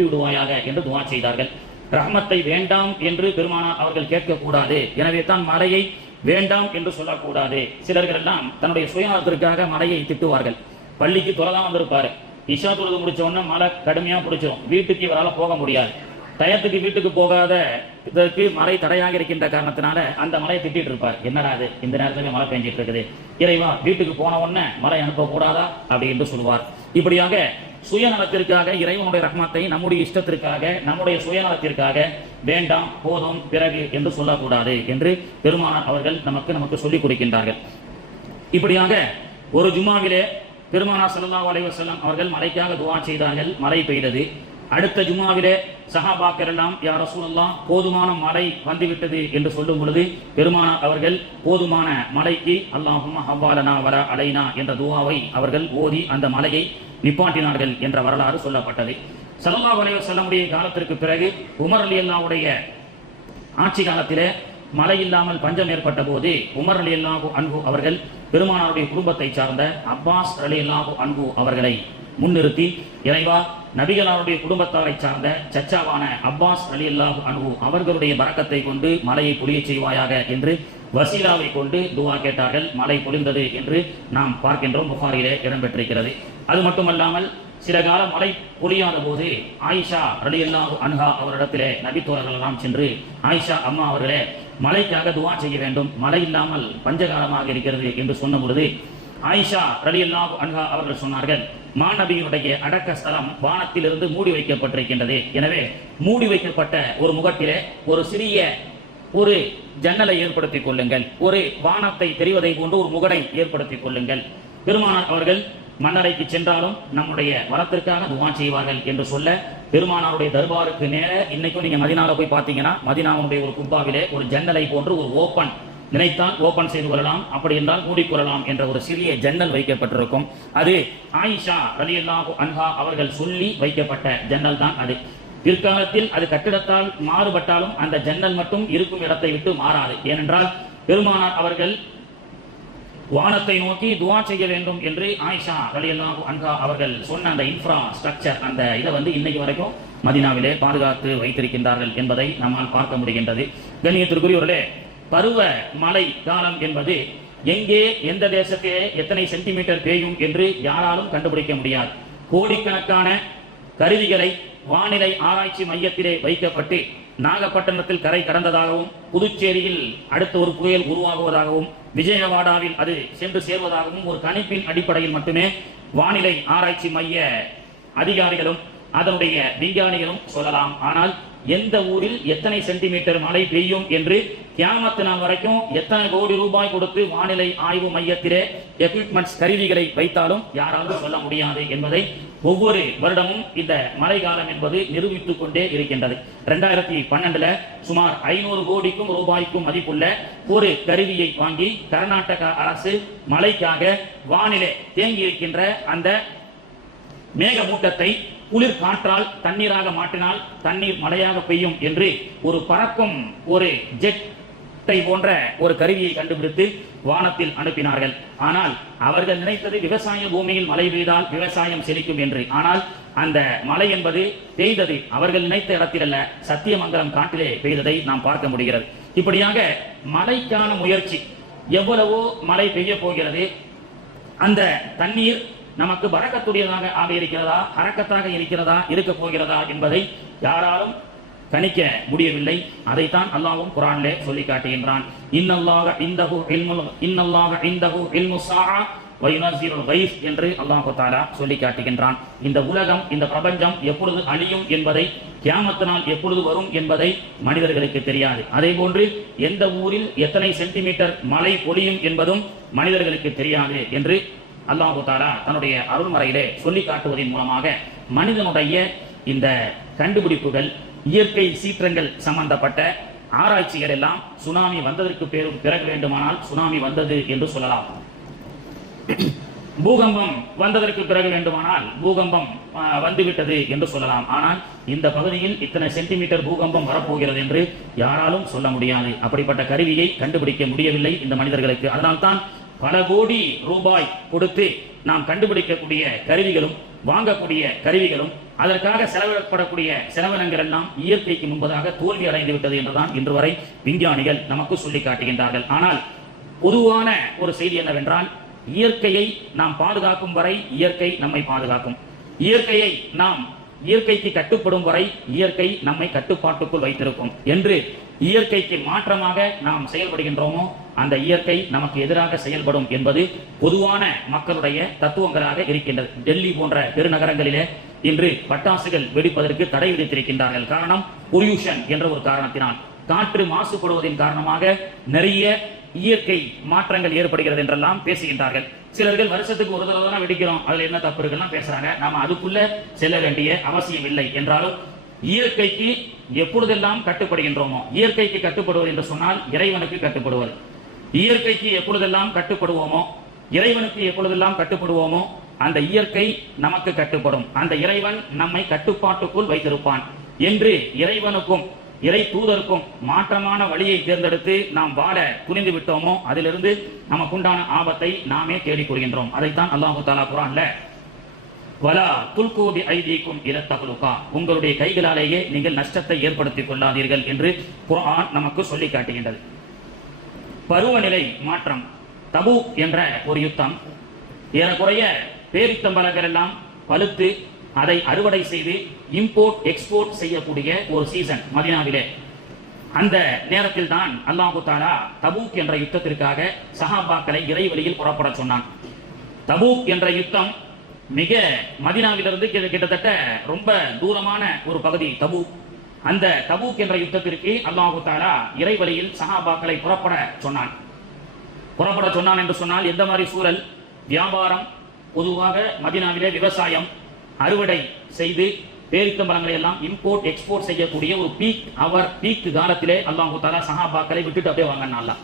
விடுவாயாக என்று துவா செய்தார்கள். ரஹமத்தை வேண்டாம் என்று பெருமானார் அவர்கள் கேட்கக்கூடாது. எனவே தான் மழையை வேண்டாம் என்று சொல்லக்கூடாது. சிலர்கள் எல்லாம் தன்னுடைய சுயநலத்திற்காக மழையை திட்டுவார்கள். பள்ளிக்கு துறதா வந்திருப்பாரு. இஷா தொழுது முடிச்ச உடனே மழை கடுமையா பிடிச்சிரும். வீட்டுக்கு இவரால் போக முடியாது. டயத்துக்கு வீட்டுக்கு போகாத இதற்கு மழை தடையாக இருக்கின்ற காரணத்தினால அந்த மழையை திட்டிட்டு இருப்பார். என்னடா இது? இந்த நேரத்துல மழை பெஞ்சிட்டு இருக்குது. இறைவா வீட்டுக்கு போன உடனே மழை அனுப்பக்கூடாதா? அப்படி என்று சொல்வார் இப்படியாக சுயநலத்திற்காக இறைவனுடைய ரஹ்மத்தை நம்முடைய இஷ்டத்திற்காக நம்முடைய சுயநலத்திற்காக வேண்டாம் போதும் பிறகு என்று சொல்லக்கூடாது என்று பெருமானார் அவர்கள் நமக்கு நமக்கு சொல்லிக் கொடுக்கின்றார்கள். இப்படியாக ஒரு ஜும்மாவிலே பெருமானார் சல்லா அலைவசல்லாம் அவர்கள் மழைக்காக துவா செய்தார்கள். மழை பெய்தது. அடுத்த ஜுமாவிலே சஹாபாக்கர் எல்லாம் யா ரசூலல்லாஹ் போதுமான மழை வந்துவிட்டது என்று சொல்லும் பொழுது பெருமானார் அவர்கள் போதுமான மலைக்கு அல்லாஹும் ஹவ்வாலனா வர அலைனா என்ற துவாவை அவர்கள் ஓதி அந்த மலையை நிப்பாட்டினார்கள் என்ற வரலாறு சொல்லப்பட்டது. ஸல்லல்லாஹு வலைவர் செல்லமுடைய காலத்திற்கு பிறகு உமர் ரலியல்லாஹுடைய ஆட்சி காலத்திலே மழை இல்லாமல் பஞ்சம் ஏற்பட்ட போது உமர் அலி அல்லாஹு அன்பு அவர்கள் பெருமானாருடைய குடும்பத்தை சார்ந்த அப்பாஸ் அலி அல்லாஹு அன்பு அவர்களை முன்னிறுத்தி இறைவா நபிகளாருடைய குடும்பத்தாரை சார்ந்த சச்சாவான அப்பாஸ் அலி அல்லாஹ் அனு அவர்களுடைய பறக்கத்தை கொண்டு மலையை பொழியச் செய்வாயாக என்று வசீலாவை கொண்டு துவா கேட்டார்கள். மழை பொழிந்தது என்று நாம் பார்க்கின்றோம். புகாரிலே இடம்பெற்றிருக்கிறது. அது மட்டுமல்லாமல் சில காலம் மழை பொழியாத போது ஆயிஷா அலி அல்லாஹ் அனுஹா அவரிடத்திலே நபித்தோழர்கள் எல்லாம் சென்று ஆயிஷா அம்மா அவர்களே மழைக்காக துவா செய்ய வேண்டும். மழை இல்லாமல் பஞ்சகாலமாக இருக்கிறது என்று சொன்ன பொழுது ஆயிஷா ரலியல்லாஹு அன்ஹா அவர்கள் சொன்னார்கள் மாநபியினுடைய அடக்க ஸ்தலம் வானத்திலிருந்து மூடி வைக்கப்பட்டிருக்கின்றது. எனவே மூடி வைக்கப்பட்ட ஒரு முகத்திலே ஒரு சிறிய ஒரு ஜன்னலை ஏற்படுத்திக் கொள்ளுங்கள். ஒரு வானத்தை தெரிவதை போன்று ஒரு முகடை ஏற்படுத்திக் கொள்ளுங்கள். பெருமானார் அவர்கள் மன்னரைக்கு சென்றாலும் நம்முடைய வரத்திற்காக துவா செய்வார்கள் என்று சொல்ல பெருமானாருடைய தர்பாருக்கு நேர இன்னைக்கும் நீங்க மதினால போய் பார்த்தீங்கன்னா மதினாவுடைய ஒரு குப்பாவிலே ஒரு ஜன்னலை போன்று ஒரு ஓப்பன் நினைத்தால் ஓபன் செய்து கொள்ளலாம் அப்படி என்றால் மூடிக்கொள்ளலாம் என்ற ஒரு சிறிய ஜன்னல் வைக்கப்பட்டிருக்கும். அது ஆயிஷா ரலியல்லாஹு அன்ஹா அவர்கள் சொல்லி வைக்கப்பட்ட ஜன்னல் தான் அது. பிற்காலத்தில் அது கட்டிடத்தால் மாறுபட்டாலும் அந்த ஜன்னல் மட்டும் இருக்கும் இடத்தை விட்டு மாறாது. ஏனென்றால் பெருமானார் அவர்கள் வானத்தை நோக்கி துவா செய்ய வேண்டும் என்று ஆயிஷா ரலியல்லாஹு அன்ஹா அவர்கள் சொன்ன அந்த இன்ஃப்ராஸ்ட்ரக்சர் அந்த இதை வந்து இன்னைக்கு வரைக்கும் மதினாவிலே பாதுகாத்து வைத்திருக்கின்றார்கள் என்பதை நம்மால் பார்க்க முடிகின்றது. கண்ணியத்திற்குரியவர்களே பருவ மழை காலம் என்பது எங்கே எந்த தேசத்திலே எத்தனை சென்டிமீட்டர் பெய்யும் என்று யாராலும் கண்டுபிடிக்க முடியாது. கோடிக்கணக்கான கருவிகளை வானிலை ஆராய்ச்சி மையத்திலே வைக்கப்பட்டு நாகப்பட்டினத்தில் கரை கடந்ததாகவும் புதுச்சேரியில் அடுத்த ஒரு புயல் உருவாகுவதாகவும் விஜயவாடாவில் அது சென்று சேர்வதாகவும் ஒரு கணிப்பின் அடிப்படையில் மட்டுமே வானிலை ஆராய்ச்சி மைய அதிகாரிகளும் அதனுடைய விஞ்ஞானிகளும் சொல்லலாம். ஆனால் எந்த ஊரில் எத்தனை சென்டிமீட்டர் மழை பெய்யும் என்று கியாமத்து நாள் வரைக்கும் எத்தனை கோடி ரூபாய் கொடுத்து வானிலை ஆய்வு மையத்திலே எக்யூப்மெண்ட்ஸ் கருவிகளை வைத்தாலும் யாராலும் சொல்ல முடியாது என்பதை ஒவ்வொரு வருடமும் இந்த மழை காலம் என்பது நிரூபித்துக் கொண்டே இருக்கின்றது. ரெண்டாயிரத்தி பன்னெண்டுல சுமார் ஐநூறு கோடிக்கும் ரூபாய்க்கும் மதிப்புள்ள ஒரு கருவியை வாங்கி கர்நாடக அரசு மழைக்காக வானிலை தேங்கி இருக்கின்ற அந்த மேகமூட்டத்தை குளிர் காற்றால் தண்ணீராக மாற்றினால் தண்ணீர் மழையாக பெய்யும் என்று ஒரு பறக்கும் ஒரு ஜெட்டை போன்ற ஒரு கருவியை கண்டுபிடித்து வானத்தில் அனுப்பினார்கள். ஆனால் அவர்கள் நினைத்தது விவசாய பூமியில் மழை பெய்தால் விவசாயம் செழிக்கும் என்று. ஆனால் அந்த மழை என்பது பெய்தது அவர்கள் நினைத்த இடத்திலல்ல. சத்தியமங்கலம் காட்டிலே பெய்ததை நாம் பார்க்க முடிகிறது. இப்படியாக மழைக்கான முயற்சி எவ்வளவோ மழை பெய்ய போகிறது. அந்த தண்ணீர் நமக்கு பறக்கத்துடையதாக ஆக இருக்கிறதா அரக்கத்தாக இருக்கிறதா இருக்க போகிறதா என்பதை யாராலும் கணிக்க முடியவில்லை. அதைத்தான் அல்லாவும் குரானிலே சொல்லி காட்டுகின்றான். இன்னல்லாக இந்தஹு இல்முல் இன்னல்லாக இந்தஹு இல்மு என்று அல்லாஹு தாலா சொல்லி காட்டுகின்றான். இந்த உலகம் இந்த பிரபஞ்சம் எப்பொழுது அழியும் என்பதை கியாமத்தினால் எப்பொழுது வரும் என்பதை மனிதர்களுக்கு தெரியாது. அதே போன்று எந்த ஊரில் எத்தனை சென்டிமீட்டர் மழை பொழியும் என்பதும் மனிதர்களுக்கு தெரியாது என்று அல்லாஹு தாரா தன்னுடைய அருள்மறையிலே சொல்லி காட்டுவதன் மூலமாக மனிதனுடைய இந்த கண்டுபிடிப்புகள் இயற்கை சீற்றங்கள் சம்பந்தப்பட்ட ஆராய்ச்சிகள் எல்லாம் சுனாமி வந்ததற்கு பேரும் பிறகு வேண்டுமானால் சுனாமி வந்தது என்று சொல்லலாம். பூகம்பம் வந்ததற்கு பிறகு வேண்டுமானால் பூகம்பம் வந்துவிட்டது என்று சொல்லலாம். ஆனால் இந்த பகுதியில் இத்தனை சென்டிமீட்டர் பூகம்பம் வரப்போகிறது என்று யாராலும் சொல்ல முடியாது. அப்படிப்பட்ட கருவியை கண்டுபிடிக்க முடியவில்லை இந்த மனிதர்களுக்கு. அதனால்தான் பல கோடி ரூபாய் கொடுத்து நாம் கண்டுபிடிக்கக்கூடிய கருவிகளும் வாங்கக்கூடிய கருவிகளும் அதற்காக செலவிடப்படக்கூடிய செலவினங்கள் எல்லாம் இயற்கைக்கு முன்பதாக தோல்வி அடைந்து விட்டது என்றுதான் இன்று வரை விஞ்ஞானிகள் நமக்கு சொல்லி காட்டுகின்றார்கள். ஆனால் பொதுவான ஒரு செய்தி என்னவென்றால் இயற்கையை நாம் பாதுகாக்கும் வரை இயற்கை நம்மை பாதுகாக்கும். இயற்கையை நாம் இயற்கைக்கு கட்டுப்படும் வரை இயற்கை நம்மை கட்டுப்பாட்டுக்குள் வைத்திருக்கும். என்று இயற்கைக்கு மாற்றமாக நாம் செயல்படுகின்றோமோ அந்த இயற்கை நமக்கு எதிராக செயல்படும் என்பது பொதுவான மக்களுடைய தத்துவங்களாக இருக்கின்றது. டெல்லி போன்ற பெருநகரங்களிலே இன்று பட்டாசுகள் வெடிப்பதற்கு தடை விதித்திருக்கின்றார்கள். காரணம் பொல்யூஷன் என்ற ஒரு காரணத்தினால். காற்று மாசுபடுவதின் காரணமாக நிறைய இயற்கை மாற்றங்கள் ஏற்படுகிறது என்றெல்லாம் பேசுகின்றார்கள். சிலர்கள் வருஷத்துக்கு ஒரு தடவை தான் வெடிக்கிறோம். அதுல என்ன தப்பு இருக்குலாம் பேசுறாங்க. நாம அதுக்குள்ள செல்ல வேண்டிய அவசியம் இல்லை என்றாலும் இயற்கைக்கு எப்பொழுதெல்லாம் கட்டுப்படுகின்றோமோ இயற்கைக்கு கட்டுப்படுவது என்று சொன்னால் இறைவனுக்கு கட்டுப்படுவது. இயற்கைக்கு எப்பொழுதெல்லாம் கட்டுப்படுவோமோ இறைவனுக்கு எப்பொழுதெல்லாம் கட்டுப்படுவோமோ அந்த இயற்கை நமக்கு கட்டுப்படும். அந்த இறைவன் நம்மை கட்டுப்பாட்டுக்குள் வைத்திருப்பான். என்று இறைவனுக்கும் இறை தூதருக்கும் மாற்றமான வழியை தேர்ந்தெடுத்து நாம் வாழ துணிந்து விட்டோமோ அதிலிருந்து நமக்குண்டான ஆபத்தை நாமே தேடிக் கொள்கின்றோம். அதைத்தான் அல்லாஹு தாலா குரான்ல வலா துல்கோபி ஐதீக்கும் இரத்தகுலுக்கா உங்களுடைய கைகளாலேயே நீங்கள் நஷ்டத்தை ஏற்படுத்திக் கொள்ளாதீர்கள் என்று குரான் நமக்கு சொல்லி காட்டுகின்றது. பருவநிலை மாற்றம் தபு என்ற ஒரு யுத்தம். ஏறக்குறைய பேரித்தம்பலங்கள் எல்லாம் பழுத்து அதை அறுவடை செய்து இம்போர்ட் எக்ஸ்போர்ட் செய்யக்கூடிய ஒரு சீசன் மதினாவிலே அந்த நேரத்தில் தான் அல்லாஹு தாலா தபூக் என்ற யுத்தத்திற்காக சஹாபாக்களை இறைவழியில் புறப்பட சொன்னான். தபூக் என்ற யுத்தம் மிக மதினாவிலிருந்து கிட்ட- கிட்டத்தட்ட ரொம்ப தூரமான ஒரு பகுதி தபூக். அந்த தபூக் என்ற யுத்தத்திற்கு அல்லாஹு தாலா இறைவழியில் சஹாபாக்களை புறப்பட சொன்னான். புறப்பட சொன்னான் என்று சொன்னால் எந்த மாதிரி சூழல்? வியாபாரம் பொதுவாக மதினாவிலே விவசாயம் அறுவடை செய்து பேரித்தம்பழங்களை எல்லாம் இம்போர்ட் எக்ஸ்போர்ட் செய்யக்கூடிய ஒரு பீக் அவர் பீக் காலத்திலே அல்லாஹு தாலா சஹாபாக்களை விட்டுட்டு அப்படியே வாங்கினாலாம்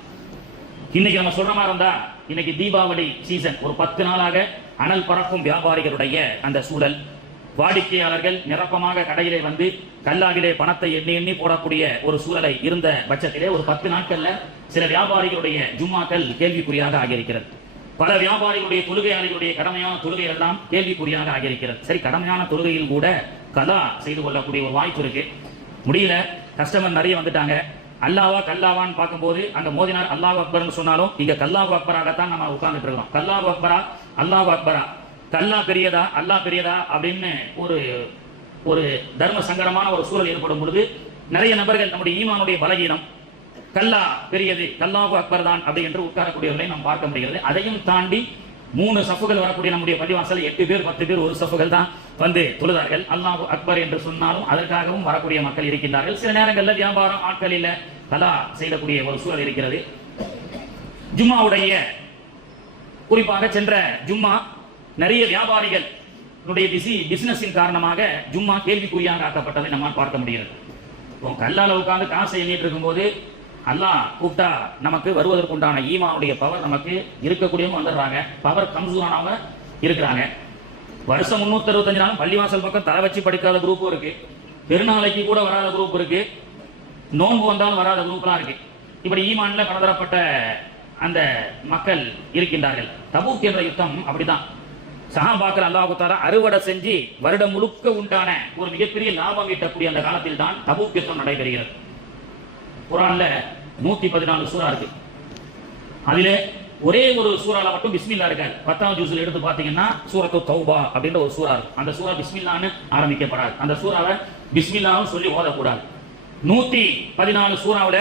இன்னைக்கு நம்ம சொல்ற மாதிரி இருந்தா இன்னைக்கு தீபாவளி சீசன் ஒரு பத்து நாளாக அனல் பறக்கும் வியாபாரிகளுடைய அந்த சூழல். வாடிக்கையாளர்கள் நிரப்பமாக கடையிலே வந்து கல்லாவிலே பணத்தை எண்ணி எண்ணி போடக்கூடிய ஒரு சூழலை இருந்த பட்சத்திலே ஒரு பத்து நாட்கள்ல சில வியாபாரிகளுடைய ஜும்மாக்கள் கேள்விக்குறியாக ஆகியிருக்கிறது. பல வியாபாரிகளுடைய தொழுகையாளர்களுடைய கடமையான தொழுகை எல்லாம் கேள்விக்குறியாக ஆகியிருக்கிறது. சரி கடமையான தொழுகையில் கூட கலா செய்து கொள்ளக்கூடிய ஒரு வாய்ப்பு இருக்கு. முடியல கஸ்டமர் நிறைய வந்துட்டாங்க. அல்லாவா கல்லாவான்னு பார்க்கும்போது அங்க மோதினார் அல்லாஹ் அக்பர்னு சொன்னாலும் இங்க கல்லாஹ் அக்பராகத்தான் நம்ம உட்கார்ந்துட்டு இருக்கோம். கல்லாஹ் அக்பரா அல்லாஹ் அக்பரா. கல்லா பெரியதா அல்லாஹ் பெரியதா அப்படின்னு ஒரு ஒரு தர்ம சங்கடமான ஒரு சூழல் ஏற்படும் பொழுது நிறைய நபர்கள் நம்முடைய ஈமானுடைய பலகீனம் கல்லா பெரியது கல்லாஹு அக்பர் தான் அப்படி என்று உட்காரக்கூடியவர்களை நாம் பார்க்க முடிகிறது. அதையும் தாண்டி மூணு சஃபுகள் வரக்கூடிய நம்முடைய பள்ளிவாசல் எட்டு பேர் பத்து பேர் ஒரு சஃபுகள் தான் வந்து தொழுதார்கள். அல்லாஹு அக்பர் என்று சொன்னாலும் அதற்காகவும் வரக்கூடிய மக்கள் இருக்கின்றார்கள். சில நேரங்களில் வியாபாரம் ஆட்கள் இல்ல கலா செய்யக்கூடிய ஒரு சூழல் இருக்கிறது. ஜும்மாவுடைய குறிப்பாக சென்ற ஜும்மா நிறைய வியாபாரிகள் பிசி பிசினஸின் காரணமாக ஜும்மா கேள்விக்குறியாக ஆக்கப்பட்டதை நம்மால் பார்க்க முடிகிறது. இப்போ கல்லால் உட்காந்து காசை எண்ணிட்டு இருக்கும்போது அல்லாஹ் கூப்பிட்டா நமக்கு வருவதற்குண்டான ஈமாவுடைய பவர் நமக்கு இருக்கக்கூடியவங்க வந்துடுறாங்க. பவர் கம்சூரானவங்க இருக்கிறாங்க. வருஷம் முன்னூத்தி அறுபத்தஞ்சு நாளும் பள்ளிவாசல் பக்கம் தலை வச்சு படிக்காத குரூப்பும் இருக்கு. பெருநாளைக்கு கூட வராத குரூப் இருக்கு. நோன்பு வந்தாலும் வராத குரூப்லாம் இருக்கு. இப்படி ஈமான்ல பலதரப்பட்ட அந்த மக்கள் இருக்கின்றார்கள். தபூக் என்ற யுத்தம் அப்படிதான் சஹாபாக்கள் அல்லாஹு தாலா அறுவடை செஞ்சு வருடம் முழுக்க உண்டான ஒரு மிகப்பெரிய லாபம் ஈட்டக்கூடிய அந்த காலத்தில் தான் தபூக் யுத்தம் நடைபெறுகிறது. குரான்ல நூத்தி பதினாலு சூறா இருக்கு. அதிலே ஒரே ஒரு சூறால மட்டும் பிஸ்மில்லா இருக்காது. பத்தாம் ஜூஸ்ல எடுத்து பாத்தீங்கன்னா சூரத்து தௌபா அப்படின்ற ஒரு சூறா இருக்கும் அந்த சூறா பிஸ்மில்லான்னு ஆரம்பிக்கப்படாது. அந்த சூறாவை பிஸ்மில்லாவும் சொல்லி ஓதக்கூடாது. நூத்தி பதினாலு சூறாவில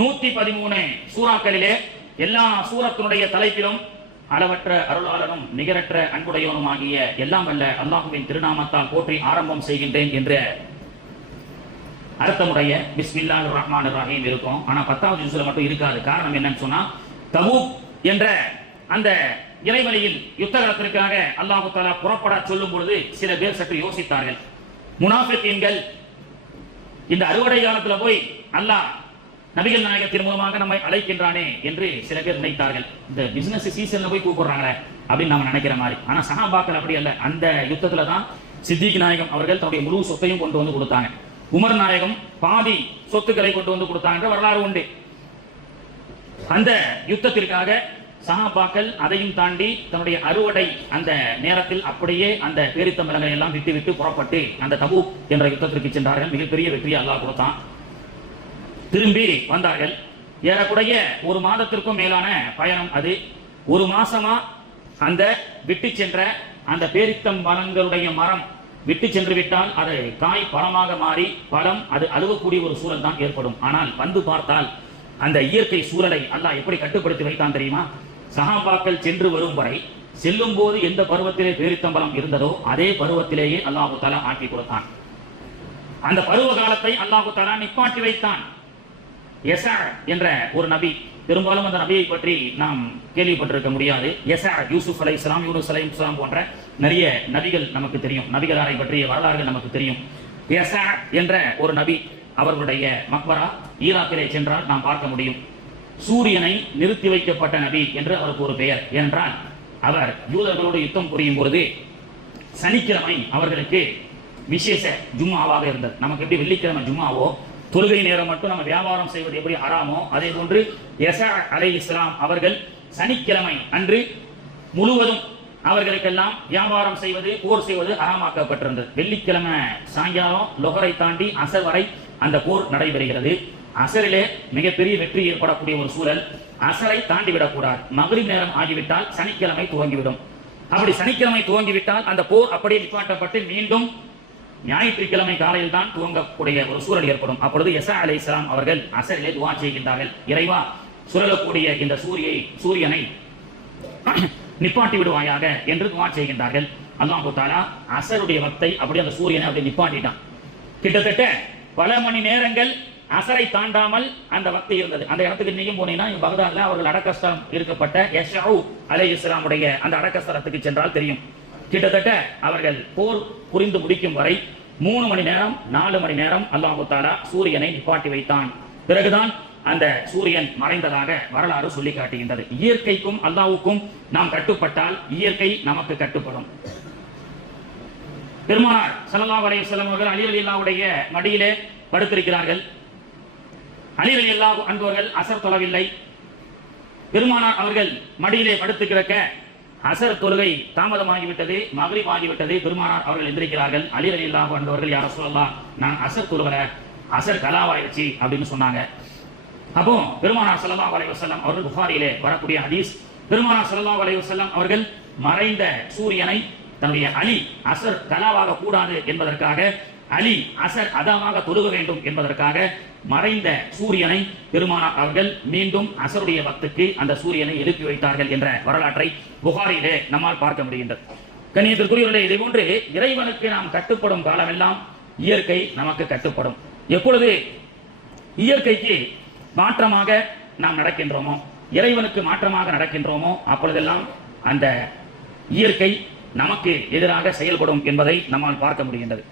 நூத்தி பதிமூணு சூறாக்களிலே எல்லா சூரத்தினுடைய தலைப்பிலும் அளவற்ற அருளாளனும் நிகரற்ற அன்புடையவனும் ஆகிய எல்லாம் வல்ல அல்லாஹுவின் திருநாமத்தால் போற்றி ஆரம்பம் செய்கின்றேன் என்ற அர்த்தமுடைய பிஸ்மில்லா ரஹ்மான் ரஹீம் இருக்கும். ஆனா பத்தாவது ஜூஸ்ல மட்டும் இருக்காது. காரணம் என்னன்னு சொன்னா தபூக் என்ற அந்த இறைவழியில் யுத்தகலத்திற்காக அல்லாஹு தாலா புறப்பட சொல்லும் பொழுது சில பேர் சற்று யோசித்தார்கள். முனாஃபிகீன்கள் இந்த அறுவடை காலத்துல போய் அல்லாஹ் நபிகள் நாயகத்தின் மூலமாக நம்மை அழைக்கின்றானே என்று சில பேர் நினைத்தார்கள். இந்த பிசினஸ் சீசன்ல போய் கூப்பிடுறாங்களே அப்படின்னு நம்ம நினைக்கிற மாதிரி. ஆனா சஹாபாக்கள் அப்படி அல்ல. அந்த யுத்தத்துல தான் சித்திக் நாயகம் அவர்கள் தன்னுடைய முழு சொத்தையும் கொண்டு வந்து கொடுத்தாங்க. உமர் நாயகம் பாதி சொத்துக்களை கொண்டு வந்து கொடுத்தாங்க வரலாறு உண்டு. அந்த யுத்தத்திற்காக சஹாபாக்கள் அதையும் தாண்டி தன்னுடைய அறுவடை அந்த நேரத்தில் அப்படியே அந்த பேரித்த மரங்களை எல்லாம் விட்டு விட்டு புறப்பட்டு அந்த தபு என்ற யுத்தத்திற்கு சென்றார்கள். மிகப்பெரிய வெற்றியை அல்லாஹ் கொடுத்தான். திரும்பி வந்தார்கள். ஏறக்குறைய ஒரு மாதத்திற்கும் மேலான பயணம் அது. ஒரு மாசமா அந்த விட்டு சென்ற அந்த பேரித்தம் மரங்களுடைய மரம் விட்டு சென்று விட்டால் அது காய் பழமாக மாறி பழம் அது அழுவக்கூடிய ஒரு சூழல் தான் ஏற்படும். ஆனால் வந்து பார்த்தால் அந்த இயற்கை சூழலை அல்லாஹ் எப்படி கட்டுப்படுத்தி வைத்தான் தெரியுமா? சகாபாக்கள் சென்று வரும் வரை செல்லும் போது எந்த பருவத்திலே பேரித்தம்பலம் இருந்ததோ அதே பருவத்திலேயே அல்லாஹு தலா ஆக்கி கொடுத்தான். அந்த பருவ காலத்தை அல்லாஹு தலா நிப்பாட்டி வைத்தான். எசா என்ற ஒரு நபி பெரும்பாலும் அந்த நபியை பற்றி நாம் கேள்விப்பட்டிருக்க முடியாது. எசா யூசுப் அலை இஸ்லாம் யூனுஸ் அலை இஸ்லாம் போன்ற நிறைய நபிகள் நமக்கு தெரியும். நபிகளாரை பற்றிய வரலாறுகள் நமக்கு தெரியும். எசா என்ற ஒரு நபி அவர்களுடைய மக்பரா ஈராக்கிலே சென்றால் நாம் பார்க்க முடியும். சூரியனை நிறுத்தி வைக்கப்பட்ட நபி என்று அவருக்கு ஒரு பெயர். என்றால் அவர் யூதர்களோடு யுத்தம் புரியும் பொழுது சனிக்கிழமை அவர்களுக்கு விசேஷ ஜும்மாவாக இருந்தது. நமக்கு எப்படி வெள்ளிக்கிழமை ஜும்மாவோ தொழுகை நேரம் மட்டும் நம்ம வியாபாரம் செய்வது எப்படி ஹராமோ அதே போன்று எசா அலை இஸ்லாம் அவர்கள் சனிக்கிழமை அன்று முழுவதும் அவர்களுக்கெல்லாம் வியாபாரம் செய்வது போர் செய்வது அறமாக்கப்பட்டிருந்தது வெள்ளிக்கிழமை சாயங்காலம் லொகரை தாண்டி அசர் வரை அந்த போர் நடைபெறுகிறது. அசரிலே மிகப்பெரிய வெற்றி ஏற்படக்கூடிய ஒரு சூழல். அசரை தாண்டி விடக்கூடாது மகளிர் நேரம் ஆகிவிட்டால் சனிக்கிழமை துவங்கிவிடும். அப்படி சனிக்கிழமை துவங்கிவிட்டால் அந்த போர் அப்படியே நிப்பாட்டப்பட்டு மீண்டும் ஞாயிற்றுக்கிழமை காலையில் தான் துவங்கக்கூடிய ஒரு சூழல் ஏற்படும். அப்பொழுது எசா அலை இஸ்லாம் அவர்கள் அசரிலே துவா செய்கின்றார்கள். இறைவா சுழலக்கூடிய இந்த சூரியை சூரியனை நிப்பாட்டி விடுவாயாக என்று துவா செய்கின்றார்கள். அல்லாஹு தாலா அசருடைய வக்தை அப்படி அந்த சூரியனை அப்படி நிப்பாட்டிட்டான். கிட்டத்தட்ட பல மணி நேரங்கள் அசரை தாண்டாமல் அந்த வக்தி இருந்தது. அந்த இடத்துக்கு நீயும் போனீங்கன்னா இங்க பகதாதுல அவர்கள் அடக்கஸ்தலம் இருக்கப்பட்ட யஷாவு அலை இஸ்லாமுடைய அந்த அடக்கஸ்தலத்துக்கு சென்றால் தெரியும். கிட்டத்தட்ட அவர்கள் போர் புரிந்து முடிக்கும் வரை மூணு மணி நேரம் நாலு மணி நேரம் அல்லாஹு தாலா சூரியனை நிப்பாட்டி வைத்தான். பிறகுதான் அந்த சூரியன் மறைந்ததாக வரலாறு சொல்லி காட்டுகின்றது. இயற்கைக்கும் அல்லாவுக்கும் நாம் கட்டுப்பட்டால் இயற்கை நமக்கு கட்டுப்படும். பெருமானார் சல்லா வரைய வஸல்லம் அவர்கள் அலி அல்லாவுடைய மடியிலே படுத்திருக்கிறார்கள். அலி ரலியல்லாஹு அன்பவர்கள் அசர் தொழவில்லை. பெருமானார் அவர்கள் மடியிலே படுத்து கிடக்க அசர் தொழுகை தாமதமாகிவிட்டது மகரிப் ஆகிவிட்டது. பெருமானார் அவர்கள் எந்திரிக்கிறார்கள். அலி ரலியல்லாஹு வந்தவர்கள் யார சொல்லலாம் நான் அசர் தொழுகிற அசர் கலாவாயிருச்சு அப்படின்னு சொன்னாங்க. அப்போ பெருமானார் சல்லா அலைஹி வஸல்லம் அவர்கள் புகாரியிலே வரக்கூடிய ஹதீஸ் பெருமானார் சல்லா அலைஹி வஸல்லம் அவர்கள் மறைந்த சூரியனை தன்னுடைய அலி அசர் கலாவாக கூடாது என்பதற்காக அலி அசர் அதாவாக தொழுக வேண்டும் என்பதற்காக மறைந்த சூரியனை பெருமானார் அவர்கள் மீண்டும் அசருடைய வக்துக்கு அந்த சூரியனை எழுப்பி வைத்தார்கள் என்ற வரலாற்றை புகாரிலே நம்மால் பார்க்க முடிகின்றது. கண்ணியத்திற்குரியவர்களே இதை போன்று இறைவனுக்கு நாம் கட்டுப்படும் காலமெல்லாம் இயற்கை நமக்கு கட்டுப்படும். எப்பொழுது இயற்கைக்கு மாற்றமாக நாம் நடக்கின்றோமோ இறைவனுக்கு மாற்றமாக நடக்கின்றோமோ அப்பொழுதெல்லாம் அந்த இயற்கை நமக்கு எதிராக செயல்படும் என்பதை நம்மால் பார்க்க முடிகின்றது.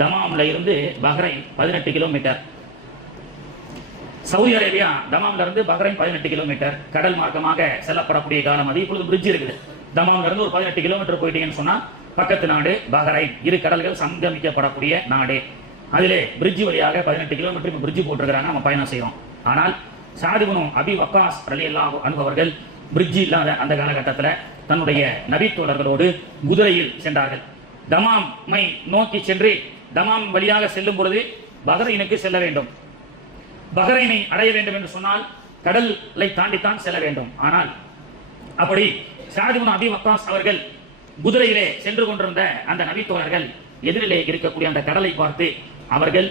தமாம்ல இருந்து பஹ்ரைன் பதினெட்டு கிலோமீட்டர். சவுதி அரேபியா தமாம்ல இருந்து பஹ்ரைன் பதினெட்டு கிலோமீட்டர் கடல் மார்க்கமாக செல்லப்படக்கூடிய காலம் அது. இப்பொழுது பிரிட்ஜ் இருக்குது. தமாம்ல இருந்து ஒரு பதினெட்டு கிலோமீட்டர் போயிட்டீங்கன்னு சொன்னா பக்கத்து நாடு பஹ்ரைன். இரு கடல்கள் சங்கமிக்கப்படக்கூடிய நாடு. அதிலே பிரிட்ஜ் வழியாக பதினெட்டு கிலோமீட்டர் இப்போ பிரிட்ஜ் போட்டிருக்கிறாங்க. நம்ம பயணம் செய்யறோம் ஆனால் சாதிபுனும் அபி வக்காஸ் ரலியல்லாஹு அனுபவர்கள் பிரிட்ஜ் இல்லாத அந்த காலகட்டத்தில் தன்னுடைய நபித்தோழர்களோடு குதிரையில் சென்றார்கள். தமாமை நோக்கி சென்று தமாம் வழியாக செல்லும் பொழுது பஹ்ரைனுக்கு செல்ல வேண்டும். பஹ்ரைனை அடைய வேண்டும் என்று சொன்னால் கடலை தாண்டித்தான் செல்ல வேண்டும். ஆனால் அப்படி சாதிபுன் அபி வக்காஸ் அவர்கள் குதிரையிலே சென்று கொண்டிருந்த அந்த நபித்தோழர்கள் எதிரிலே இருக்கக்கூடிய அந்த கடலை பார்த்து அவர்கள்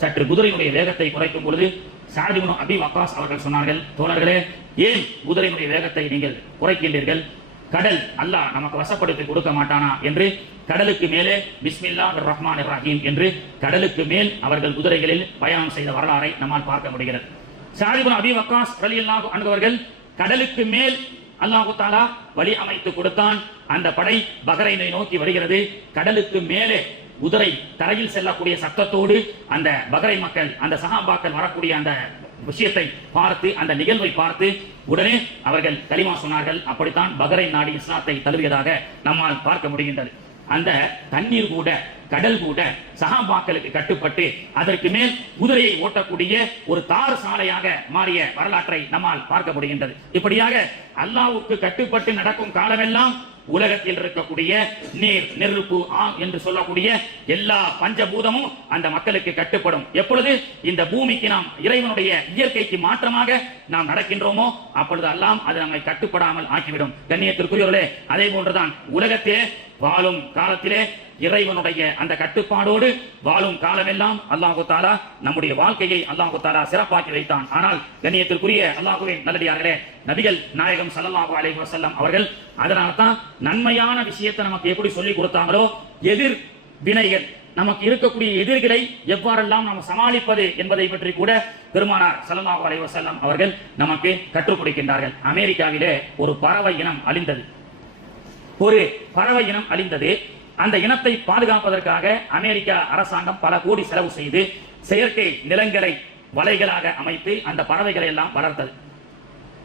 சற்று குதிரையினுடைய வேகத்தை குறைக்கும் பொழுது சாதிபுன் அபி வக்காஸ் அவர்கள் சொன்னார்கள் தோழர்களே ஏன் குதிரையினுடைய வேகத்தை நீங்கள் குறைக்கின்றீர்கள்? கடல் அல்லாஹ் நமக்கு வசப்படுத்தி கொடுக்க மாட்டானா என்று கடலுக்கு மேலே பிஸ்மில்லா ரஹ்மான் ரஹீம் என்று கடலுக்கு மேல் அவர்கள் குதிரைகளில் பயணம் செய்த வரலாறை நம்மால் பார்க்க முடிகிறது. சாதிபுன் அபி வக்காஸ் ரலியல்லாஹு கடலுக்கு மேல் அல்லாஹு தாலா வழி அமைத்து கொடுத்தான். அந்த படை பஹ்ரைனை நோக்கி வருகிறது. கடலுக்கு மேலே குதிரை தரையில் செல்லக்கூடிய சத்தத்தோடு அந்த பஹ்ரை மக்கள் அந்த சஹாபாக்கள் வரக்கூடிய அந்த விஷயத்தை பார்த்து அந்த நிகழ்வை பார்த்து உடனே அவர்கள் கலிமா சொன்னார்கள். அப்படித்தான் பகரை நாடு இஸ்லாத்தை தழுவியதாக நம்மால் பார்க்க முடிகின்றது. அந்த தண்ணீர் கூட கடல் கூட சகாபாக்களுக்கு கட்டுப்பட்டு அதற்கு மேல் குதிரையை ஓட்டக்கூடிய ஒரு தார் சாலையாக மாறிய வரலாற்றை நம்மால் பார்க்க முடிகின்றது. இப்படியாக அல்லாவுக்கு கட்டுப்பட்டு நடக்கும் காலமெல்லாம் உலகத்தில் இருக்கக்கூடிய நீர் நெருப்பு ஆம் என்று சொல்லக்கூடிய எல்லா பஞ்சபூதமும் அந்த மக்களுக்கு கட்டுப்படும். எப்பொழுது இந்த பூமிக்கு நாம் இறைவனுடைய இயற்கைக்கு மாற்றமாக நாம் நடக்கின்றோமோ அப்பொழுது எல்லாம் அது நம்மை கட்டுப்படாமல் ஆக்கிவிடும். கண்ணியத்திற்குரியவர்களே அதே போன்றுதான் உலகத்திலே வாழும் காலத்திலே இறைவனுடைய அந்த கட்டுப்பாடோடு வாழும் காலமெல்லாம் அல்லாஹு தாலா நம்முடைய வாழ்க்கையை அல்லாஹு தாலா சிறப்பாக்கி வைத்தான். ஆனால் கண்ணியத்திற்குரிய அல்லாஹுவின் நல்லடியார்களே நபிகள் நாயகம் சல்லாஹு அலைஹி வசல்லம் அவர்கள் அதனால தான் நன்மையான விஷயத்தை நமக்கு எப்படி சொல்லி கொடுத்தாங்களோ எதிர் வினைகள் நமக்கு இருக்கக்கூடிய எதிர்களை எவ்வாறெல்லாம் நாம் சமாளிப்பது என்பதை பற்றி கூட பெருமானார் சல்லாஹு அலைஹி வசல்லம் அவர்கள் நமக்கு கற்றுக் கொடுக்கின்றார்கள். அமெரிக்காவிலே ஒரு பறவை இனம் அழிந்தது. ஒரு பறவை இனம் அழிந்தது. அந்த இனத்தை பாதுகாப்பதற்காக அமெரிக்கா அரசாங்கம் பல கோடி செலவு செய்து செயற்கை நிலங்களை வலைகளாக அமைத்து அந்த பறவைகளை எல்லாம் வளர்த்தது.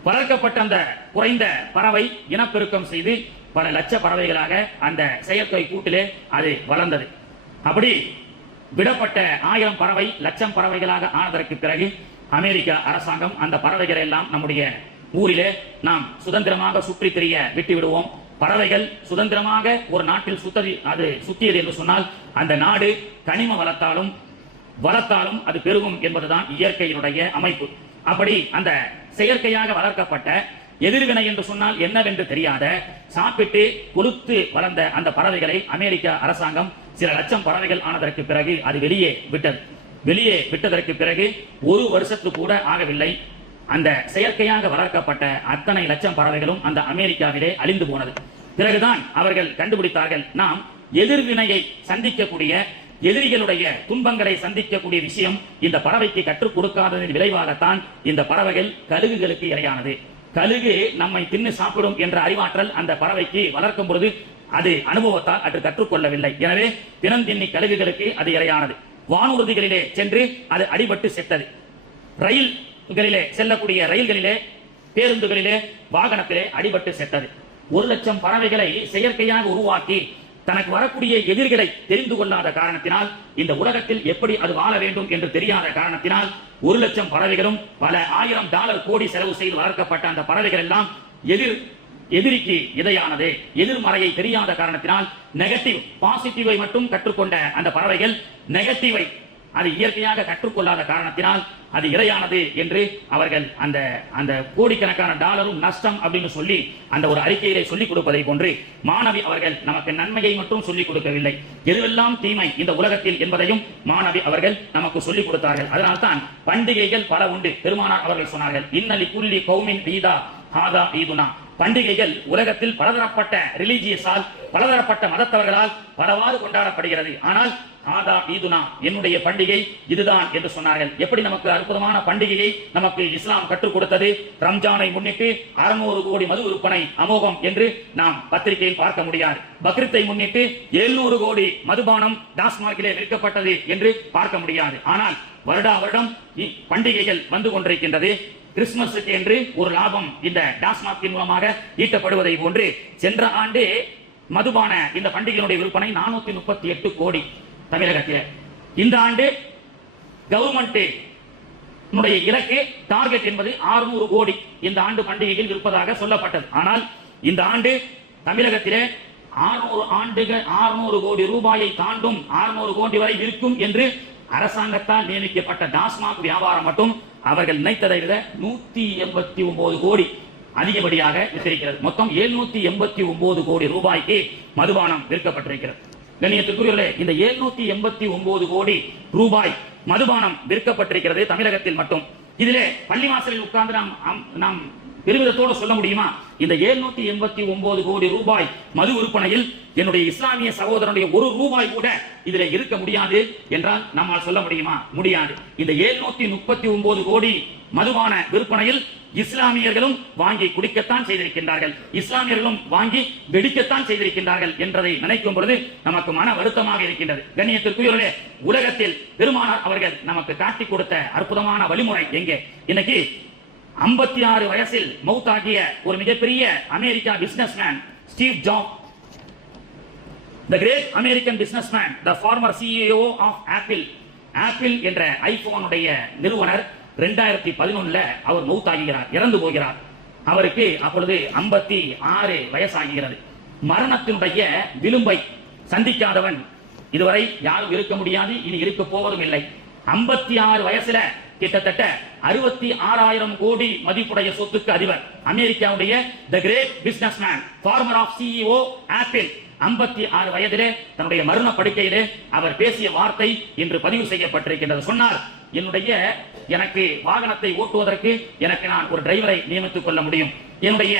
வளர்க்கப்பட்ட அந்த குறைந்த பறவை இனப்பெருக்கம் செய்து பல லட்ச பறவைகளாக அந்த செயற்கை கூட்டிலே அது வளர்ந்தது. அப்படி விடப்பட்ட ஆயிரம் பறவை லட்சம் பறவைகளாக ஆனதற்கு பிறகு அமெரிக்க அரசாங்கம் அந்த பறவைகளை எல்லாம் நம்முடைய ஊரிலே நாம் சுதந்திரமாக சுற்றி திரிய விட்டு விடுவோம் பறவைகள் சுதந்திரமாக ஒரு நாட்டில் சுத்தது அது சுத்தியது என்று சொன்னால் அந்த நாடு கனிம வளத்தாலும் வளத்தாலும் அது பெருகும் என்பதுதான் இயற்கையினுடைய அமைப்பு. அப்படி அந்த செயற்கையாக வளர்க்கப்பட்ட எதிர்வினை என்று சொன்னால் என்னவென்று தெரியாத சாப்பிட்டு கொழுத்து வளர்ந்த அந்த பறவைகளை அமெரிக்க அரசாங்கம் சில லட்சம் பறவைகள் ஆனதற்கு பிறகு அது வெளியே விட்டது. வெளியே விட்டதற்கு பிறகு ஒரு வருஷத்துக்கு கூட ஆகவில்லை. அந்த செயற்கையாக வளர்க்கப்பட்ட அத்தனை லட்சம் பறவைகளும் அந்த அமெரிக்காவிலே அழிந்து போனது. பிறகுதான் அவர்கள் கண்டுபிடித்தார்கள் நாம் எதிர்வினையை சந்திக்கக்கூடிய எதிரிகளுடைய துன்பங்களை சந்திக்கக்கூடிய விஷயம் இந்த பறவைக்கு கற்றுக் கொடுக்காததன் விளைவாகத்தான் இந்த பறவைகள் கழுகுகளுக்கு இரையானது. கழுகு நம்மை தின்னு சாப்பிடும் என்ற அறிவாற்றல் அந்த பறவைக்கு வளர்க்கும் பொழுது அது அனுபவத்தால் அது கற்றுக்கொள்ளவில்லை. எனவே தினந்தின்னி கழுகுகளுக்கு அது இரையானது. வானூர்திகளிலே சென்று அது அடிபட்டு செத்தது. ரயில் களிலே செல்லக்கூடிய ரயில்களிலே பேருந்துகளிலே வாகனத்திலே அடிபட்டு செத்தது. ஒரு லட்சம் பறவைகளை செயற்கையாக உருவாக்கி தனக்கு வரக்கூடிய எதிரிகளை தெரிந்து கொள்ளாத காரணத்தினால் இந்த உலகத்தில் எப்படி அது வாழ வேண்டும் என்று தெரியாத காரணத்தினால் ஒரு லட்சம் பறவைகளும் பல ஆயிரம் டாலர் கோடி செலவு செய்து வளர்க்கப்பட்ட அந்த பறவைகள் எல்லாம் எதிர் எதிரிக்கு இதையானது எதிர்மறையை தெரியாத காரணத்தினால் நெகட்டிவ் பாசிட்டிவை மட்டும் கற்றுக்கொண்ட அந்த பறவைகள் நெகட்டிவை அது இயற்கையாக கற்றுக்கொள்ளாத காரணத்தினால் அது இரையானது என்று அவர்கள் அந்த அந்த கோடிக்கணக்கான டாலரும் நஷ்டம் அப்படின்னு சொல்லி அந்த ஒரு அறிக்கையிலே சொல்லிக் கொடுப்பதை போன்று மாணவி அவர்கள் நமக்கு நன்மையை மட்டும் சொல்லிக் கொடுக்கவில்லை. எதுவெல்லாம் தீமை இந்த உலகத்தில் என்பதையும் மாணவி அவர்கள் நமக்கு சொல்லிக் கொடுத்தார்கள். அதனால்தான் பண்டிகைகள் பல உண்டு. பெருமானார் அவர்கள் சொன்னார்கள் இன்னலி குல்லி கௌமின் ஈதா ஹாதா ஈதுனா. பண்டிகைகள் உலகத்தில் பலதரப்பட்ட ரிலீஜியஸால் பலதரப்பட்ட மதத்தவர்களால் பலவாறு கொண்டாடப்படுகிறது. ஆனால் ஆதா ஈதுனா என்னுடைய பண்டிகை இதுதான் என்று சொன்னார்கள். எப்படி நமக்கு அற்புதமான பண்டிகையை நமக்கு இஸ்லாம் கற்றுக் கொடுத்தது? ரம்ஜானை முன்னிட்டு அறுநூறு கோடி மது விற்பனை அமோகம் என்று நாம் பத்திரிகையில் பார்க்க முடியாது. பக்ரீத்தை முன்னிட்டு 700 கோடி மதுபானம் டாஸ்மார்க்கிலே விற்கப்பட்டது என்று பார்க்க முடியாது. ஆனால் வருடா வருடம் இ- பண்டிகைகள் வந்து கொண்டிருக்கின்றது. கிறிஸ்துமஸுக்கு என்று ஒரு லாபம் இந்த டாஸ்மார்க்கின் மூலமாக ஈட்டப்படுவதை போன்று சென்ற ஆண்டு மதுபான இந்த பண்டிகையினுடைய விற்பனை நானூத்தி முப்பத்தி எட்டு கோடி. தமிழகத்தில். இந்த ஆண்டு கவர்மெண்ட் இலக்கு டார்கெட் என்பது 600 கோடி இந்த ஆண்டு பண்டிகையில் இருப்பதாக சொல்லப்பட்டது. ஆனால் இந்த ஆண்டு தமிழகத்திலே 600 ஆண்டுகள் 600 கோடி ரூபாயை தாண்டும் 600 கோடி வரை இருக்கும் என்று அரசாங்கத்தால் நியமிக்கப்பட்ட டாஸ்மாக் வியாபாரம் மட்டும் அவர்கள் நினைத்ததை விட நூத்தி எண்பத்தி ஒன்பது கோடி அதிகப்படியாக வித்திருக்கிறது மொத்தம் 789 எண்பத்தி ஒன்பது கோடி ரூபாய்க்கு மதுபானம் விற்கப்பட்டிருக்கிறது. கண்ணியத்துக்குரியவர்களே இந்த 789 எண்பத்தி ஒன்பது கோடி ரூபாய் மதுபானம் விற்கப்பட்டிருக்கிறது தமிழகத்தில் மட்டும். இதிலே பள்ளிவாசலில் உட்கார்ந்து நாம் நாம் பெருமிதத்தோடு சொல்ல முடியுமா? இந்த 789 எண்பத்தி ஒன்பது கோடி ரூபாய் மது விற்பனையில் என்னுடைய இஸ்லாமிய சகோதரனுடைய ஒரு ரூபாய் கூட இதுல இருக்க முடியாது என்றால் நம்மால் சொல்ல முடியுமா? முடியாது. இந்த 739 முப்பத்தி ஒன்பது கோடி மதுபான விற்பனையில் இஸ்லாமியர்களும் வாங்கி குடிக்கத்தான் செய்திருக்கின்றார்கள். இஸ்லாமியர்களும் வாங்கி வெடிக்கத்தான் செய்திருக்கின்றார்கள் என்பதை நினைக்கும் பொழுது நமக்கு மன வருத்தமாக இருக்கின்றது. கண்ணியத்திற்குரியவர்களே உலகத்தில் பெருமானார் அவர்கள் நமக்கு காட்டி கொடுத்த அற்புதமான வழிமுறை எங்கே? இன்னைக்கு 56 ஆறு வயசில் மௌத்தாகிய ஒரு மிகப்பெரிய America businessman Steve Job the great American business man the former CEO of Apple Apple என்ற ஐபோனுடைய நிறுவனர் ரெண்டாயிரத்தி பதினொன்னுல அவர் மௌத்தாகிறார் இறந்து போகிறார். அவருக்கு அப்பொழுது ஐம்பத்தி ஆறு வயசாகிறது. மரணத்தினுடைய விளிம்பை சந்திக்காதவன் இதுவரை யாரும் இருக்க முடியாது இனி இருக்க போவதும் இல்லை. ஐம்பத்தி ஆறு வயசுல கிட்டத்தட்ட அறுபத்தி ஆறாயிரம் கோடி மதிப்புடைய சொத்துக்கு அதிபர். அமெரிக்காவுடைய the great business man former of CEO Apple ஐம்பத்தி ஆறு வயதிலே தன்னுடைய மரண படுக்கையிலே அவர் பேசிய வார்த்தை இன்று பதிவு செய்யப்பட்டிருக்கின்றது. சொன்னார் என்னுடைய எனக்கு வாகனத்தை ஓட்டுவதற்கு எனக்கு நான் ஒரு டிரைவரை நியமித்துக் கொள்ள முடியும். என்னுடைய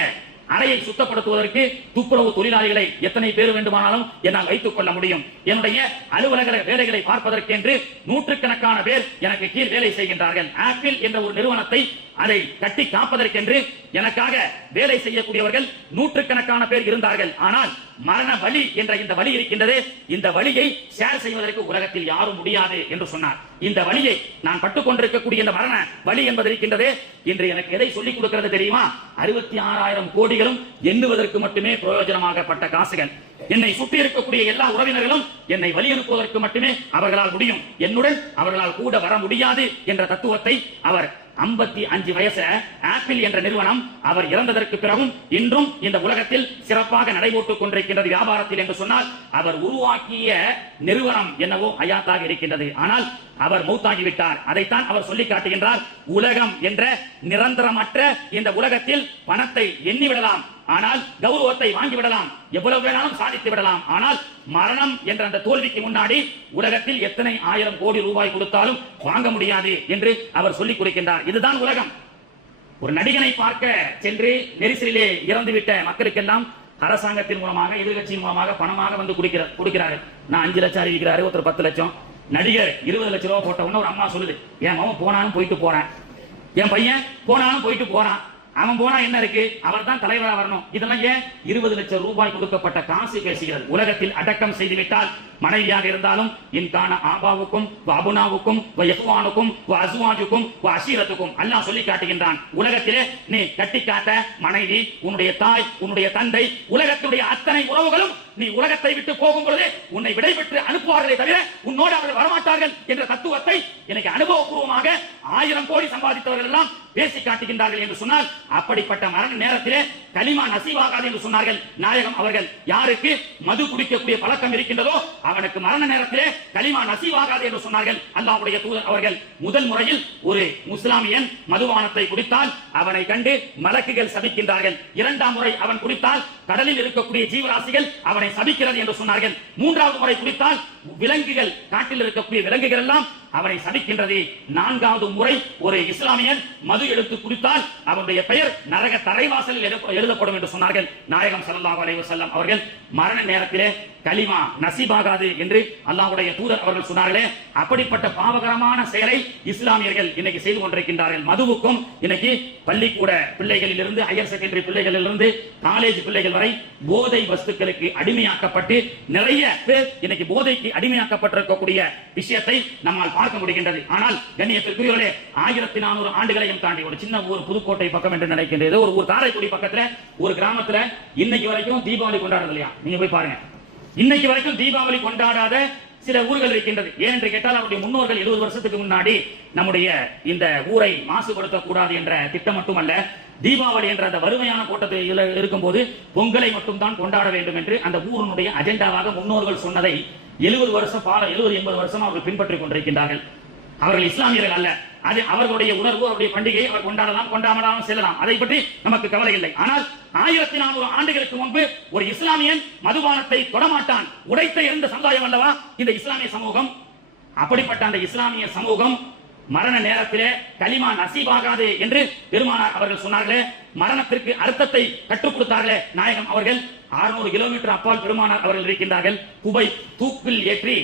அறையை சுத்தப்படுத்துவதற்கு துப்புரவு தொழிலாளிகளை எத்தனை பேர் வேண்டுமானாலும் என்னால் வைத்துக் கொள்ள முடியும். என்னுடைய அலுவலக வேலைகளை பார்ப்பதற்கென்று நூற்றுக்கணக்கான பேர் எனக்கு கீழ் வேலை செய்கின்றார்கள். ஆப்பிள் என்ற ஒரு நிறுவனத்தை அதை கட்டி காப்பதற்கென்று எனக்காக வேலை செய்யக்கூடியவர்கள் நூற்றுக்கணக்கான பேர் இருந்தார்கள். ஆனால் மரண வலி என்ற இந்த வழி இருக்கின்றது. இந்த வழியை ஷேர் செய்வதற்கு உலகத்தில் யாரும் முடியாது என்று சொன்னார். இந்த வலியை நான் பட்டுக் கொண்டிருக்கக்கூடிய இந்த மரண வலி என்பது இருக்கின்றது இன்று எனக்கு எதை சொல்லிக் கொடுக்கிறது தெரியுமா? அறுபத்தி ஆறாயிரம் கோடிகளும் எண்ணுவதற்கு மட்டுமே பிரயோஜனமாகப்பட்ட காசுகள். என்னை சுற்றி இருக்கக்கூடிய எல்லா உறவினர்களும் என்னை வழி அனுப்புவதற்கு மட்டுமே அவர்களால் முடியும். என்னுடன் அவர்களால் கூட வர முடியாது என்ற தத்துவத்தை அவர் ஐம்பத்தி அஞ்சு வயசு ஆப்பிள் என்ற நிறுவனம் அவர் இறந்ததற்கு பிறகும் இன்றும் இந்த உலகத்தில் சிறப்பாக நடைபோட்டுக் கொண்டிருக்கின்றது வியாபாரத்தில் என்று சொன்னால் அவர் உருவாக்கிய நிறுவனம் என்னவோ அயாத்தாக இருக்கின்றது. ஆனால் அவர் மௌத்தாகிவிட்டார். அதைத்தான் அவர் சொல்லி காட்டுகின்றார். உலகம் என்ற நிரந்தரமற்ற இந்த உலகத்தில் பணத்தை எண்ணி விடலாம். ஆனால் கௌரவத்தை வாங்கி விடலாம். எவ்வளவு வேணாலும் சாதித்து விடலாம். ஆனால் மரணம் என்ற அந்த தோல்விக்கு முன்னாடி உலகத்தில் எத்தனை ஆயிரம் கோடி ரூபாய் கொடுத்தாலும் வாங்க முடியாது என்று அவர் சொல்லிக் கொடுக்கின்றார். இதுதான் உலகம். ஒரு நடிகனை பார்க்க சென்று நெரிசலிலே இறந்துவிட்ட மக்களுக்கெல்லாம் அரசாங்கத்தின் மூலமாக எதிர்கட்சியின் மூலமாக பணமாக வந்து கொடுக்கிறார் கொடுக்கிறார்கள். நான் அஞ்சு லட்சம் அறிவிக்கிறாரு ஒருத்தர் பத்து லட்சம். நடிகர் இருபது லட்சம் ரூபா போட்ட உடனே ஒரு அம்மா சொல்லுது என் மாமன் போனாலும் போயிட்டு போறான். என் பையன் போனாலும் போயிட்டு போறான். அவன் போனா என்ன இருக்கு? அவர் தான் தலைவரா வரணும். இதெல்லாம் ஏன்? இருபது லட்சம் ரூபாய் கொடுக்கப்பட்ட காசு பேசுகிறது உலகத்தில் அடக்கம் செய்துவிட்டால் மனைவியாக இருந்தாலும் இன்கான ஆபாவுக்கும் அபுனாவுக்கும் யகுவானுக்கும் அசுவாஜுக்கும் அசீரத்துக்கும் அல்லாஹ் சொல்லி காட்டுகின்றான். உலகத்திலே நீ கட்டி காட்ட மனைவி உன்னுடைய தாய் உன்னுடைய தந்தை உலகத்துடைய அத்தனை உறவுகளும் நீ உலகத்தை விட்டு போகும் பொழுது உன்னை விடைபெற்று அனுப்புவார்களே தவிர உன்னோடு அவர்கள் வரமாட்டார்கள் என்ற தத்துவத்தை எனக்கு அனுபவபூர்வமாக ஆயிரம் கோடி சம்பாதித்தவர்கள் எல்லாம் பேசி காட்டுகின்றார்கள் என்று சொன்னால் அப்படிப்பட்ட மரண நேரத்திலே களிமா நசீவாகாது என்று சொன்னார்கள். நாயகம் அவர்கள் யாருக்கு மது குடிக்கக்கூடிய பழக்கம் இருக்கின்றதோ அவனுக்கு மரண நேரத்திலே களிமா நசீவாகாது என்று சொன்னார்கள். அல்லாவுடைய தூதர் அவர்கள் முதல் முறையில் ஒரு முஸ்லாமியன் மதுபானத்தை குடித்தால் அவனை கண்டு மலக்குகள் சபிக்கின்றார்கள். இரண்டாம் முறை அவன் குடித்தால் கடலில் இருக்கக்கூடிய ஜீவராசிகள் அவன் சபிக்கிறது என்று சொன்னார்கள். மூன்றாவது முறை குடித்தால் விலங்குகள் காட்டில் இருக்கக்கூடிய விலங்குகள் எல்லாம் அவனை சபிக்கின்றது. நான்காவது முறை ஒரு இஸ்லாமியன் மது எடுத்து குடித்தால் அவனுடைய பெயர் நரக தரைவாசலில் எழுதப்படும் என்று சொன்னார்கள். நாயகம் ஸல்லல்லாஹு அலைவசல்லாம் அவர்கள் மரண நேரத்திலே கலிமா நசீபாகாது என்று அல்லாஹுடைய தூதர் அவர்கள் சொன்னார்களே அப்படிப்பட்ட பாவகரமான செயலை இஸ்லாமியர்கள் இன்னைக்கு செய்து கொண்டிருக்கின்றார்கள். மதுவுக்கும் இன்னைக்கு பள்ளிக்கூட பிள்ளைகளிலிருந்து ஹையர் செகண்டரி பிள்ளைகளிலிருந்து காலேஜ் பிள்ளைகள் வரை போதை வஸ்துக்களுக்கு அடிமையாக்கப்பட்டு நிறைய பேர் இன்னைக்கு போதைக்கு அடிமையாக்கப்பட்டிருக்கக்கூடிய விஷயத்தை நம்மால் பார்க்க முடிகின்றது. ஆனால் கண்ணியத்திற்குரியவர்களே ஆயிரத்தி நானூறு ஆண்டுகளையும் தாண்டி ஒரு சின்ன ஊர் புதுக்கோட்டை பக்கம் என்று நினைக்கின்றது ஒரு ஊர் காரைக்குடி பக்கத்துல ஒரு கிராமத்துல இன்னைக்கு வரைக்கும் தீபாவளி கொண்டாடுறது இல்லையா? நீங்க போய் பாருங்க. இன்னைக்கு வரைக்கும் தீபாவளி கொண்டாடாத சில ஊர்கள் இருக்கின்றது. ஏன் என்று கேட்டால் அவருடைய முன்னோர்கள் எழுபது வருஷத்துக்கு முன்னாடி நம்முடைய இந்த ஊரை மாசுபடுத்த கூடாது என்ற திட்டம் மட்டுமல்ல தீபாவளி என்ற அந்த வறுமையான கூட்டத்தில் இருக்கும்போது பொங்கலை மட்டும்தான் கொண்டாட வேண்டும் என்று அந்த ஊரினுடைய அஜெண்டாவாக முன்னோர்கள் சொன்னதை எழுபது வருஷம் பால எழுபது எண்பது வருஷம் அவர்கள் பின்பற்றிக் கொண்டிருக்கின்றார்கள். அவர்கள் இஸ்லாமியர்கள் அல்ல. அது அவர்களுடைய உணர்வு அவருடைய பண்டிகையை அவர் கொண்டாடலாம் கொண்டாடாமல் செல்லலாம். அதை பற்றி நமக்கு கவலை இல்லை. ஆனால் ஆயிரத்தி நானூறு ஆண்டுகளுக்கு முன்பு ஒரு இஸ்லாமியன் மதுபானத்தை தொடமாட்டான். உடைத்த இருந்த சமுதாயம் அல்லவா? இந்த இஸ்லாமிய சமூகம். அப்படிப்பட்ட அந்த இஸ்லாமிய சமூகம் மரண நேரத்திலே கலிமா நசீபாகாது என்று பெருமானார் அவர்கள் சொன்னார்களே மரணத்திற்கு அர்த்தத்தை கற்றுக் கொடுத்தார்களே நாயகம் அவர்கள். 600 கிலோமீட்டர் அப்பால் பெருமானார் அவர்கள் இருக்கின்றார்கள். குபை தூக்கில் ஏற்றி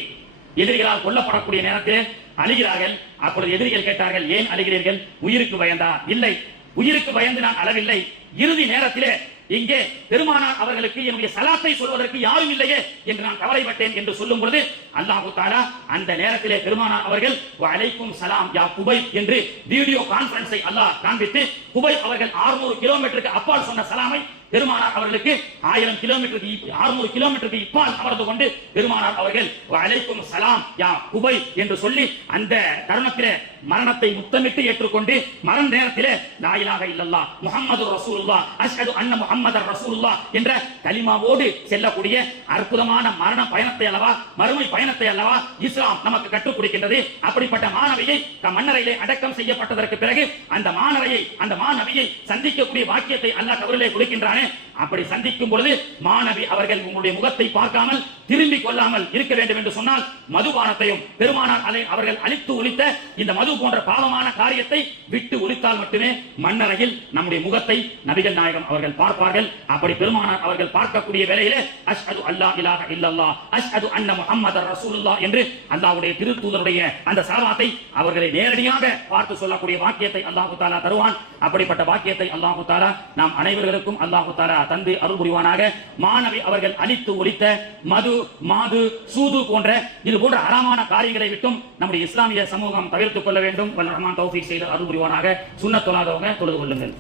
எதிரிகளால் கொல்லப்படக்கூடிய நேரத்தில் அழுகிறார்கள். அப்பொழுது எதிரிகள் கேட்டார்கள் ஏன் அழுகிறீர்கள்? உயிருக்கு பயந்தா? இல்லை உயிருக்கு பயந்து நான் அளவில்லை இறுதி நேரத்திலே இங்கே பெருமானார் அவர்களுக்கு என்னுடைய சலாத்தை சொல்வதற்கு யாரும் இல்லையே என்று நான் கவலைப்பட்டேன் என்று சொல்லும் பொழுது அல்லாஹு தாலா அந்த நேரத்திலே பெருமானார் அவர்கள் அழைக்கும் சலாம் யா குபை என்று வீடியோ கான்பரன்ஸை அல்லாஹ் காண்பித்து குபை அவர்கள் 600 கிலோமீட்டருக்கு அப்பால் சொன்ன சலாமை பெருமானார் அவர்களுக்கு ஆயிரம் கிலோமீட்டருக்கு அறுநூறு கிலோமீட்டருக்கு இப்பால் அமர்ந்து கொண்டு பெருமானார் அவர்கள் அழைக்கும் சலாம் யா குபை என்று சொல்லி அந்த தருணத்திலே மரணத்தை முத்தமிட்டு ஏற்றுக்கொண்டு மரண நேரத்திலே லாயிலாக இல்லல்லா முகமது ரசூலுல்லா அஷ்ஹது அன்ன முகமது ரசூலுல்லா என்ற கலிமாவோடு செல்லக்கூடிய அற்புதமான மரண பயணத்தை அல்லவா மறுமை பயணத்தை அல்லவா இஸ்லாம் நமக்கு கற்றுக் கொடுக்கின்றது. அப்படிப்பட்ட மாணவியை தம் மன்னரையிலே அடக்கம் செய்யப்பட்டதற்கு பிறகு அந்த மாணவியை அந்த மாணவியை சந்திக்கக்கூடிய வாக்கியத்தை அல்லாஹ் கவரிலே கொடுக்கின்றானே. அப்படி சந்திக்கும் பொழுது மாணவி அவர்கள் உங்களுடைய முகத்தை பார்க்காமல் திரும்பிக் கொள்ளாமல் இருக்க வேண்டும் என்று சொன்னால் மதுபானத்தையும் பெருமானார் அவர்கள் அழித்து ஒழித்த இந்த மது போன்ற பாவமான காரியத்தை விட்டு ஒழித்தால் மட்டுமே மண்ணறையில் நம்முடைய முகத்தை நபிகள் நாயகம் அவர்கள் பார்ப்பார்கள். அப்படி பெருமானார் அவர்கள் பார்க்கக்கூடிய வேளையிலே அஷ்ஹது அல்லா இலாஹ இல்லல்லாஹ் அஷ்ஹது அன்ன முஹம்மதர் ரசூலுல்லா என்று அல்லாஹ்வுடைய திருத்தூதருடைய அந்த சலவாத்தை அவர்களை நேரடியாக பார்த்து சொல்லக்கூடிய வாக்கியத்தை அல்லாஹு தாலா தருவான். அப்படிப்பட்ட வாக்கியத்தை அல்லாஹு தாலா நாம் அனைவர்களுக்கும் அல்லாஹு தாலா தந்து அருள் புரிவானாக. மாணவி அவர்கள் அழித்து ஒழித்த மது மாது சூது போன்ற இது போன்ற அறமான காரியங்களை விட்டும் நம்முடைய இஸ்லாமிய சமூகம் தவிர்த்துக் கொள்ள வேண்டும். வல்ல ரஹ்மான் தௌஃபீக் செய்து அருள் புரிவானாக. சுண்ணத் தொழாதவங்க தொழுது கொள்ளுங்கள்.